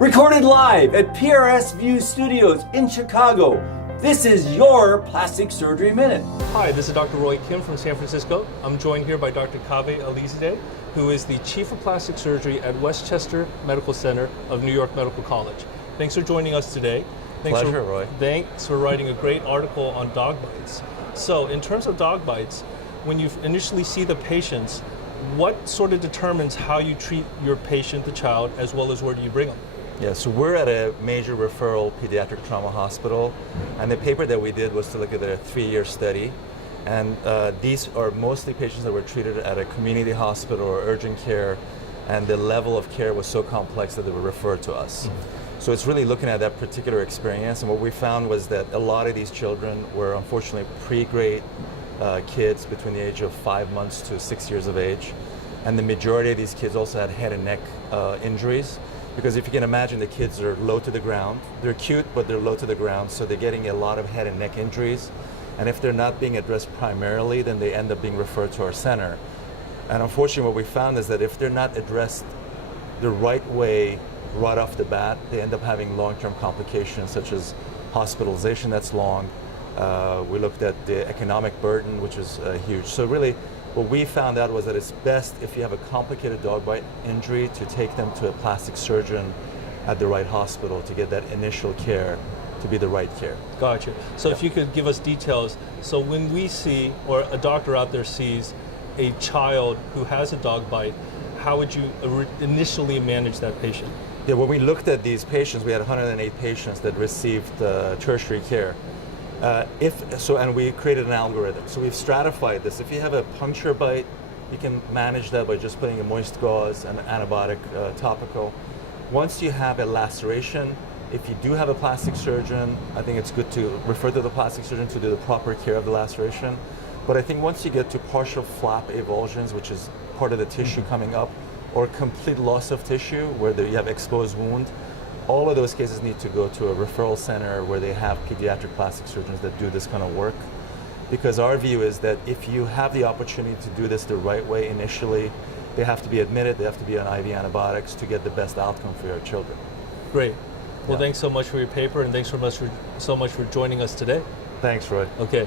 Recorded live at PRS View Studios in Chicago, this is your Plastic Surgery Minute. Hi, this is Dr. Roy Kim from San Francisco. I'm joined here by Dr. Kaveh Alizadeh, who is the Chief of Plastic Surgery at Westchester Medical Center of New York Medical College. Thanks for joining us today. Pleasure, Roy. Thanks for writing a great article on dog bites. So, in terms of dog bites, when you initially see the patients, what sort of determines how you treat your patient, the child, as well as where do you bring them? Yeah, so we're at a major referral pediatric trauma hospital, and the paper that we did was to look at a 3-year study. And these are mostly patients that were treated at a community hospital or urgent care, and the level of care was so complex that they were referred to us. Mm-hmm. So it's really looking at that particular experience, and what we found was that a lot of these children were unfortunately pre-grade kids between the age of 5 months to 6 years of age. And the majority of these kids also had head and neck injuries. Because if you can imagine, the kids are low to the ground. They're cute, but they're low to the ground, so they're getting a lot of head and neck injuries. And if they're not being addressed primarily, then they end up being referred to our center. And unfortunately, what we found is that if they're not addressed the right way right off the bat, they end up having long-term complications such as hospitalization that's long. We looked at the economic burden, which is huge. So really, what we found out was that it's best if you have a complicated dog bite injury to take them to a plastic surgeon at the right hospital to get that initial care to be the right care. Gotcha. So if you could give us details. So when we see, or a doctor out there sees, a child who has a dog bite, how would you initially manage that patient? Yeah, when we looked at these patients, we had 108 patients that received tertiary care. And we created an algorithm. So we've stratified this. If you have a puncture bite, you can manage that by just putting a moist gauze and an antibiotic topical. Once you have a laceration, if you do have a plastic surgeon, I think it's good to refer to the plastic surgeon to do the proper care of the laceration. But I think once you get to partial flap avulsions, which is part of the tissue coming up, or complete loss of tissue where you have exposed wound, all of those cases need to go to a referral center where they have pediatric plastic surgeons that do this kind of work. Because our view is that if you have the opportunity to do this the right way initially, they have to be admitted, they have to be on IV antibiotics to get the best outcome for your children. Great. Well, thanks so much for your paper, and thanks so much for joining us today. Thanks, Roy. Okay.